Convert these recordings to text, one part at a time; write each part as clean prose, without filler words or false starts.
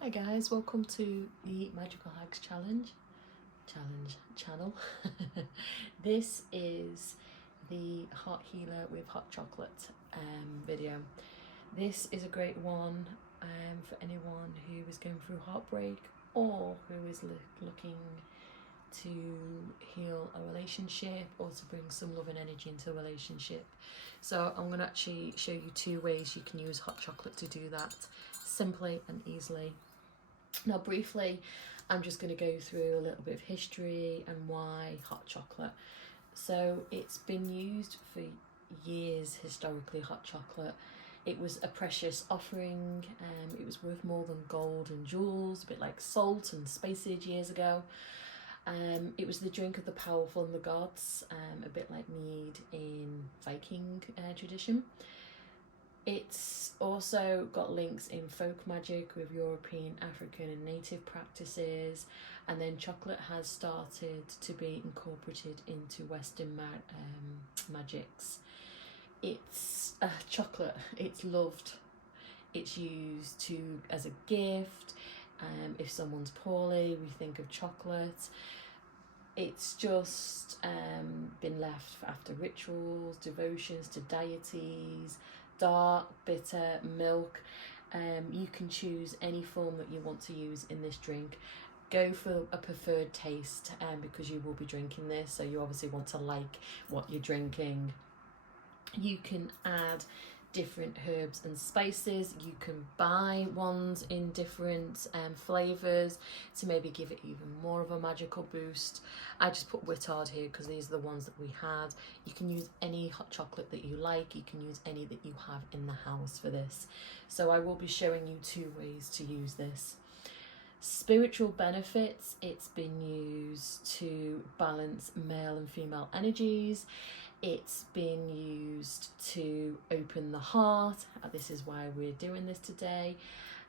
Hi guys, welcome to the Magical Hags challenge channel. This is the heart healer with hot chocolate video. This is a great one for anyone who is going through heartbreak or who is looking to heal a relationship or to bring some love and energy into a relationship. So I'm going to actually show you 2 ways you can use hot chocolate to do that simply and easily. Now briefly, I'm just going to go through a little bit of history and why hot chocolate. So it's been used for years historically, hot chocolate. It was a precious offering, it was worth more than gold and jewels, a bit like salt and space age years ago. It was the drink of the powerful and the gods, a bit like mead in Viking tradition. It's also got links in folk magic with European, African and native practices, and then chocolate has started to be incorporated into Western magics. It's chocolate, it's loved, it's used as a gift. If someone's poorly, we think of chocolate. It's just been left after rituals, devotions to deities, dark, bitter, milk. You can choose any form that you want to use in this drink. Go for a preferred taste because you will be drinking this, so you obviously want to like what you're drinking. You can add different herbs and spices. You can buy ones in different flavours to maybe give it even more of a magical boost. I just put Wittard here because these are the ones that we had. You can use any hot chocolate that you like. You can use any that you have in the house for this. So I will be showing you 2 ways to use this. Spiritual benefits, it's been used to balance male and female energies. It's been used to open the heart. This is why we're doing this today.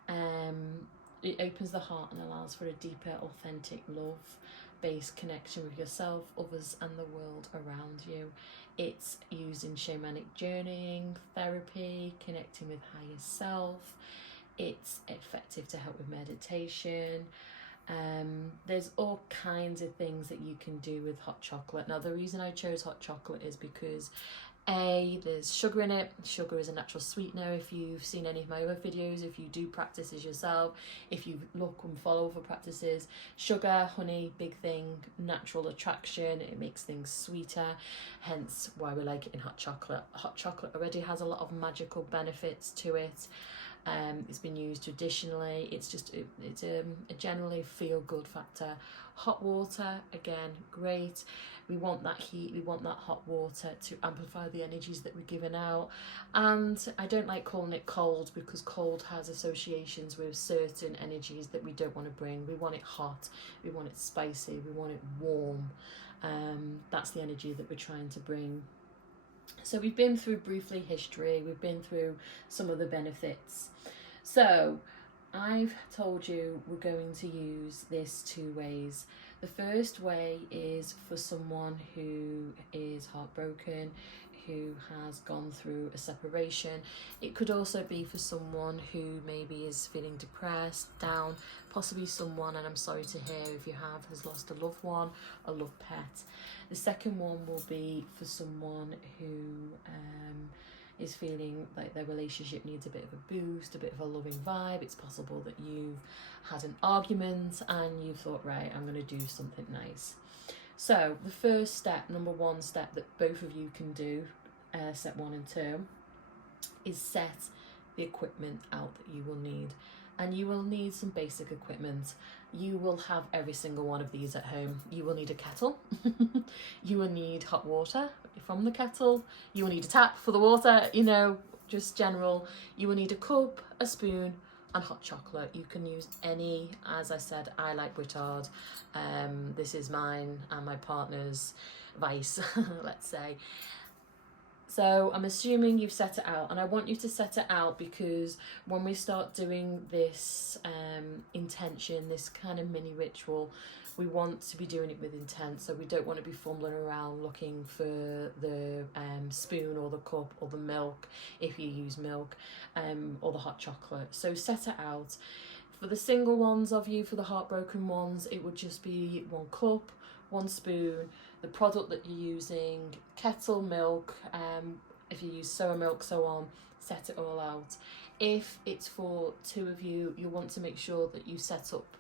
It opens the heart and allows for a deeper, authentic love-based connection with yourself, others and the world around you. It's used in shamanic journeying, therapy, connecting with higher self. It's effective to help with meditation. There's all kinds of things that you can do with hot chocolate. Now the reason I chose hot chocolate is because there's sugar in it. Sugar is a natural sweetener. If you've seen any of my other videos, if you do practices yourself, if you look and follow for practices, sugar, honey, big thing, natural attraction. It makes things sweeter, hence why we like it in hot chocolate. Hot chocolate already has a lot of magical benefits to it. It's been used traditionally. It's a generally feel good factor. Hot water, again, great. We want that heat, we want that hot water to amplify the energies that we're giving out. And I don't like calling it cold because cold has associations with certain energies that we don't want to bring. We want it hot, we want it spicy, we want it warm. That's the energy that we're trying to bring. So we've been through briefly history, we've been through some of the benefits. So I've told you we're going to use this 2 ways. The first way is for someone who is heartbroken, who has gone through a separation. It could also be for someone who maybe is feeling depressed, down, possibly someone, and I'm sorry to hear if you have, has lost a loved one, a loved pet. The second one will be for someone who is feeling like their relationship needs a bit of a boost, a bit of a loving vibe. It's possible that you've had an argument and you've thought, right, I'm going to do something nice. So the first step, number 1 step that both of you can do, step 1 and 2, is set the equipment out that you will need. And you will need some basic equipment. You will have every single one of these at home. You will need a kettle. You will need hot water from the kettle. You will need a tap for the water, you know, just general. You will need a cup, a spoon, and hot chocolate. You can use any. As I said, I like Wittard. This is mine and my partner's vice, let's say. So I'm assuming you've set it out, and I want you to set it out because when we start doing this intention, this kind of mini ritual, we want to be doing it with intent. So we don't want to be fumbling around looking for the spoon or the cup or the milk, if you use milk, or the hot chocolate. So set it out. For the single ones of you, for the heartbroken ones, it would just be 1 cup, 1 spoon, the product that you're using, kettle, milk, if you use soya milk, so on, set it all out. If it's for 2 of you, you want to make sure that you set up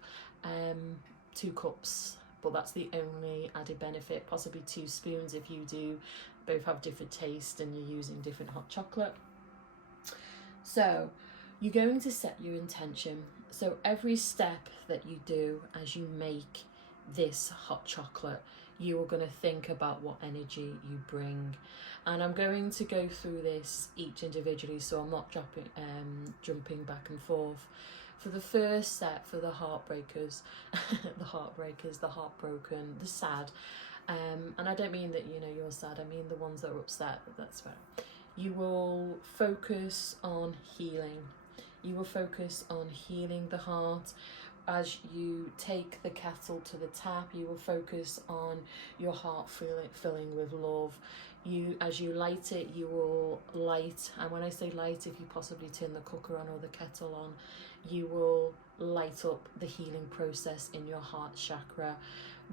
2 cups, but that's the only added benefit, possibly 2 spoons if you do both have different taste and you're using different hot chocolate. So you're going to set your intention. So every step that you do as you make this hot chocolate, you are going to think about what energy you bring. And I'm going to go through this each individually, so I'm not jumping back and forth. For the first set, for the heartbreakers, the heartbroken, the sad, and I don't mean that, you know, you're sad, I mean the ones that are upset, that's fine. You will focus on healing. You will focus on healing the heart. As you take the kettle to the tap, you will focus on your heart filling with love. As you light it, you will light, and when I say light, if you possibly turn the cooker on or the kettle on, you will light up the healing process in your heart chakra.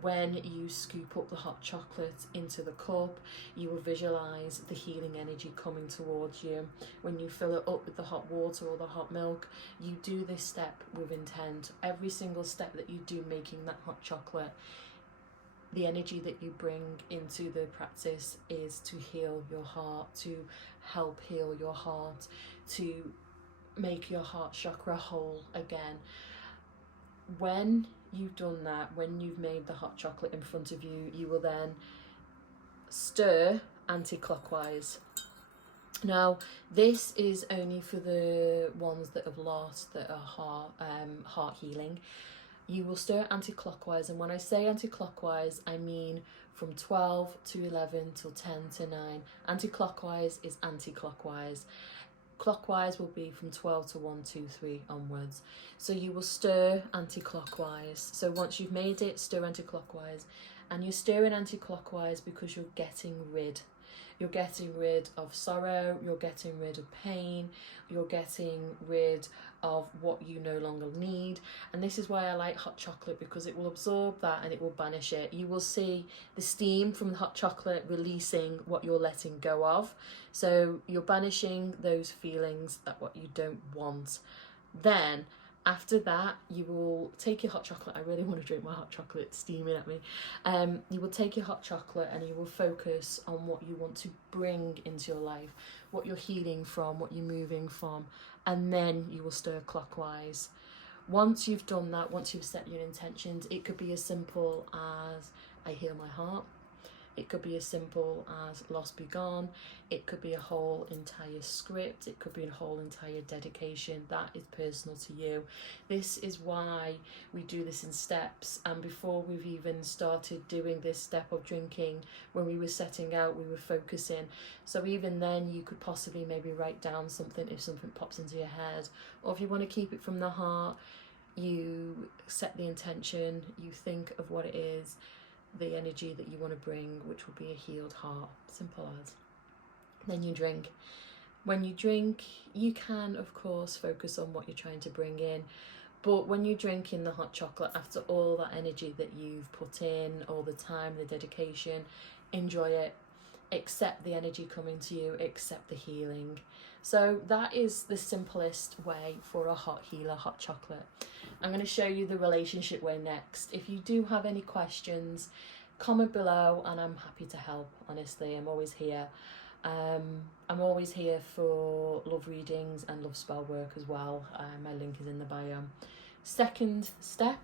When you scoop up the hot chocolate into the cup, you will visualize the healing energy coming towards you. When you fill it up with the hot water or the hot milk, you do this step with intent. Every single step that you do making that hot chocolate, the energy that you bring into the practice is to heal your heart, to help heal your heart, to make your heart chakra whole again. When you've done that, when you've made the hot chocolate in front of you, you will then stir anti-clockwise. Now, this is only for the ones that have lost, that are heart healing. You will stir anti-clockwise, and when I say anti-clockwise, I mean from 12 to 11 till 10 to 9. Anti-clockwise is anti-clockwise. Clockwise will be from 12 to 1, 2, 3 onwards. So you will stir anti-clockwise. So once you've made it, stir anti-clockwise. And you're stirring anti-clockwise because you're getting rid. You're getting rid of sorrow, you're getting rid of pain, you're getting rid of what you no longer need. And this is why I like hot chocolate, because it will absorb that and it will banish it. You will see the steam from the hot chocolate releasing what you're letting go of. So you're banishing those feelings, that what you don't want. Then after that, you will take your hot chocolate. I really want to drink my hot chocolate, it's steaming at me. You will take your hot chocolate and you will focus on what you want to bring into your life, what you're healing from, what you're moving from, and then you will stir clockwise. Once you've done that, once you've set your intentions, it could be as simple as I heal my heart. It could be as simple as loss be gone. It could be a whole entire script. It could be a whole entire dedication. That is personal to you. This is why we do this in steps. And before we've even started doing this step of drinking, when we were setting out, we were focusing. So even then, you could possibly maybe write down something if something pops into your head. Or if you want to keep it from the heart, you set the intention, you think of what it is, the energy that you want to bring, which will be a healed heart. Simple as. Then you drink. When you drink, you can of course focus on what you're trying to bring in, but when you drink in the hot chocolate, after all that energy that you've put in, all the time, the dedication, enjoy it. Accept the energy coming to you, accept the healing. So that is the simplest way for a hot healer, hot chocolate. I'm going to show you the relationship way next. If you do have any questions, comment below and I'm happy to help. Honestly, I'm always here. I'm always here for love readings and love spell work as well. My link is in the bio. Second step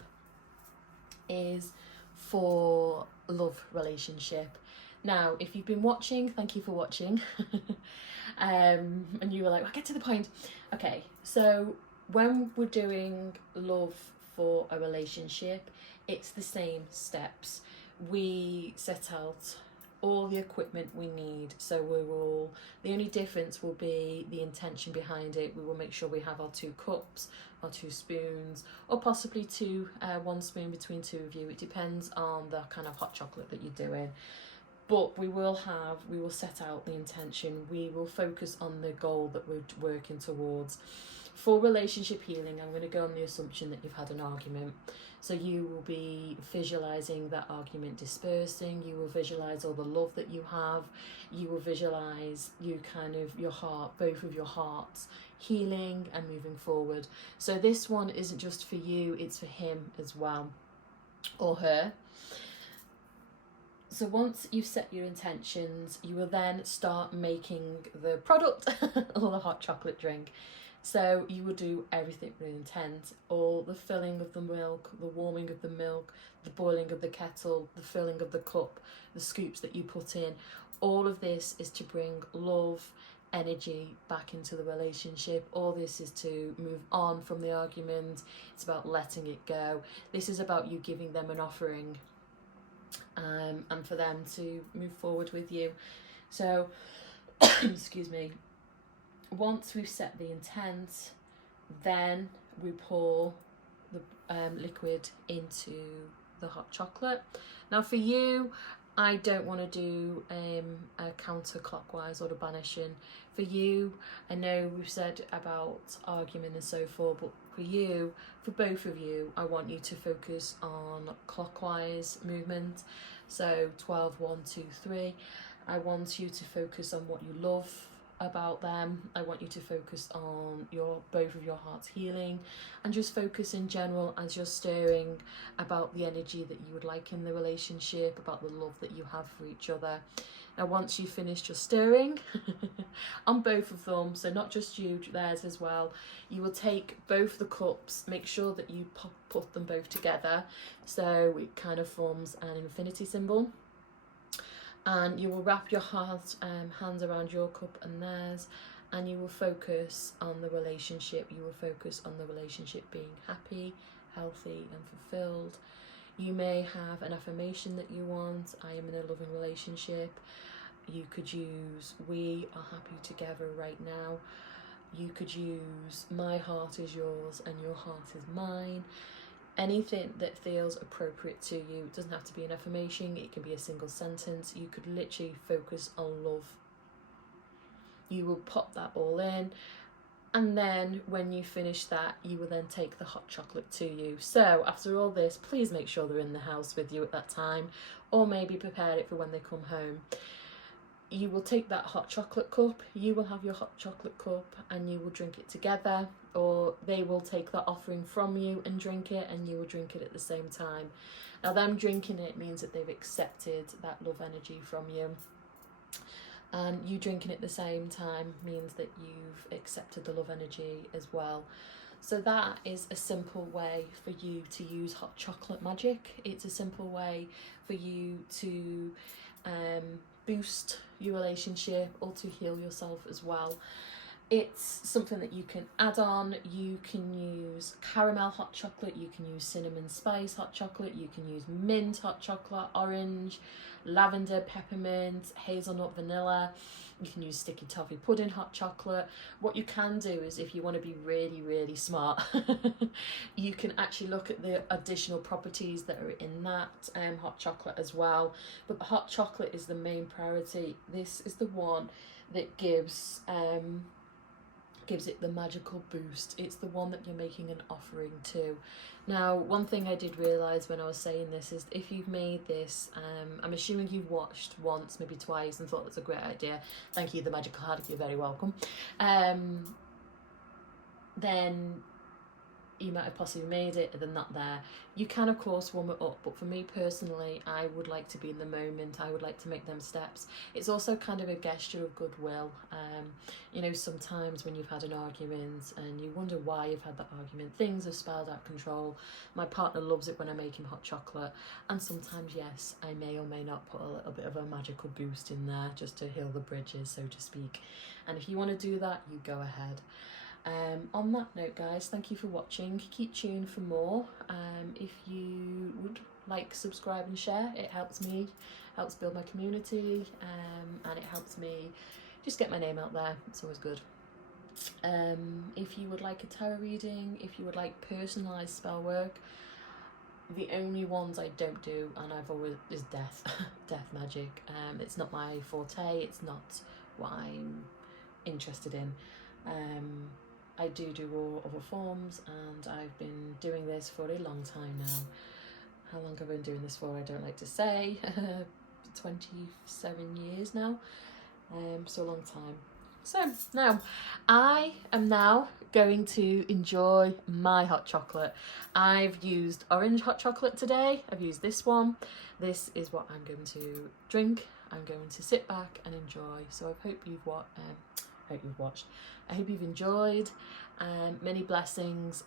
is for love relationship. Now, if you've been watching, thank you for watching. And you were like, well, get to the point. Okay, so when we're doing love for a relationship, it's the same steps. We set out all the equipment we need. So the only difference will be the intention behind it. We will make sure we have our 2 cups, our 2 spoons, or possibly 1 spoon between 2 of you. It depends on the kind of hot chocolate that you're doing. But we will set out the intention, we will focus on the goal that we're working towards. For relationship healing, I'm going to go on the assumption that you've had an argument. So you will be visualising that argument dispersing, you will visualise all the love that you have, you will visualise your heart, both of your hearts, healing and moving forward. So this one isn't just for you, it's for him as well, or her. So once you've set your intentions, you will then start making the product or the hot chocolate drink. So you will do everything with intent, all the filling of the milk, the warming of the milk, the boiling of the kettle, the filling of the cup, the scoops that you put in. All of this is to bring love, energy back into the relationship. All this is to move on from the argument. It's about letting it go. This is about you giving them an offering, and for them to move forward with you. So, excuse me. Once we've set the intent, then we pour the liquid into the hot chocolate. Now for you, I don't want to do a counterclockwise or a banishing. For you, I know we've said about argument and so forth, but for you, for both of you, I want you to focus on clockwise movement. So 12, 1, 2, 3. I want you to focus on what you love about them. I want you to focus on both of your hearts healing, and just focus in general as you're stirring about the energy that you would like in the relationship, about the love that you have for each other. Now once you've finished your stirring on both of them, so not just you, theirs as well, you will take both the cups, make sure that you put them both together so it kind of forms an infinity symbol. And you will wrap your hands around your cup and theirs, and you will focus on the relationship. You will focus on the relationship being happy, healthy and fulfilled. You may have an affirmation that you want. I am in a loving relationship. You could use we are happy together right now. You could use my heart is yours and your heart is mine. Anything that feels appropriate to you. It doesn't have to be an affirmation, it can be a single sentence. You could literally focus on love. You will pop that all in, and then when you finish that, you will then take the hot chocolate to you. So after all this, please make sure they're in the house with you at that time, or maybe prepare it for when they come home. You will take that hot chocolate cup, you will have your hot chocolate cup and you will drink it together, or they will take that offering from you and drink it, and you will drink it at the same time. Now them drinking it means that they've accepted that love energy from you, and you drinking it at the same time means that you've accepted the love energy as well. So that is a simple way for you to use hot chocolate magic. It's a simple way for you to boost your relationship or to heal yourself as well. It's something that you can add on. You can use caramel hot chocolate, you can use cinnamon spice hot chocolate, you can use mint hot chocolate, orange, lavender, peppermint, hazelnut, vanilla. You can use sticky toffee pudding hot chocolate. What you can do is, if you want to be really, really smart, you can actually look at the additional properties that are in that hot chocolate as well. But the hot chocolate is the main priority. This is the one that gives it the magical boost. It's the one that you're making an offering to. Now, one thing I did realise when I was saying this is, if you've made this, I'm assuming you've watched once, maybe twice, and thought that's a great idea. Thank you, The Magical Hag, you're very welcome. Then you might have possibly made it and then not there. You can of course warm it up, but for me personally, I would like to be in the moment. I would like to make them steps. It's also kind of a gesture of goodwill. You know, sometimes when you've had an argument and you wonder why you've had that argument, things have spiraled out of control. My partner loves it when I make him hot chocolate, and sometimes, yes, I may or may not put a little bit of a magical boost in there just to heal the bridges, so to speak. And if you want to do that, you go ahead. On that note, guys, thank you for watching. Keep tuned for more. If you would like, subscribe and share, it helps me, helps build my community, and it helps me just get my name out there. It's always good. If you would like a tarot reading, if you would like personalised spell work, The only ones I don't do, and I've always, is death, death magic. It's not my forte, it's not what I'm interested in. I do all other forms, and I've been doing this for a long time now. How long have I been doing this for? I don't like to say. 27 years now. So a long time. So now I am now going to enjoy my hot chocolate. I've used orange hot chocolate today. I've used this one. This is what I'm going to drink. I'm going to sit back and enjoy. So I hope you've watched. I hope you've enjoyed. Many blessings.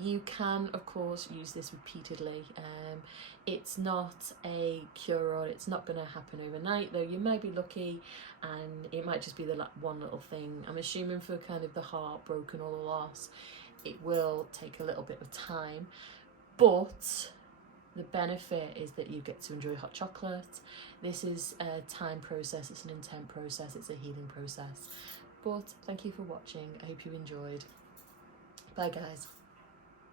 You can, of course, use this repeatedly. It's not a cure-all. It's not going to happen overnight, though you may be lucky, and it might just be the one little thing. I'm assuming for kind of the heartbroken or the loss, it will take a little bit of time, but the benefit is that you get to enjoy hot chocolate. This is a time process. It's an intent process. It's a healing process. But thank you for watching. I hope you enjoyed. Bye, guys.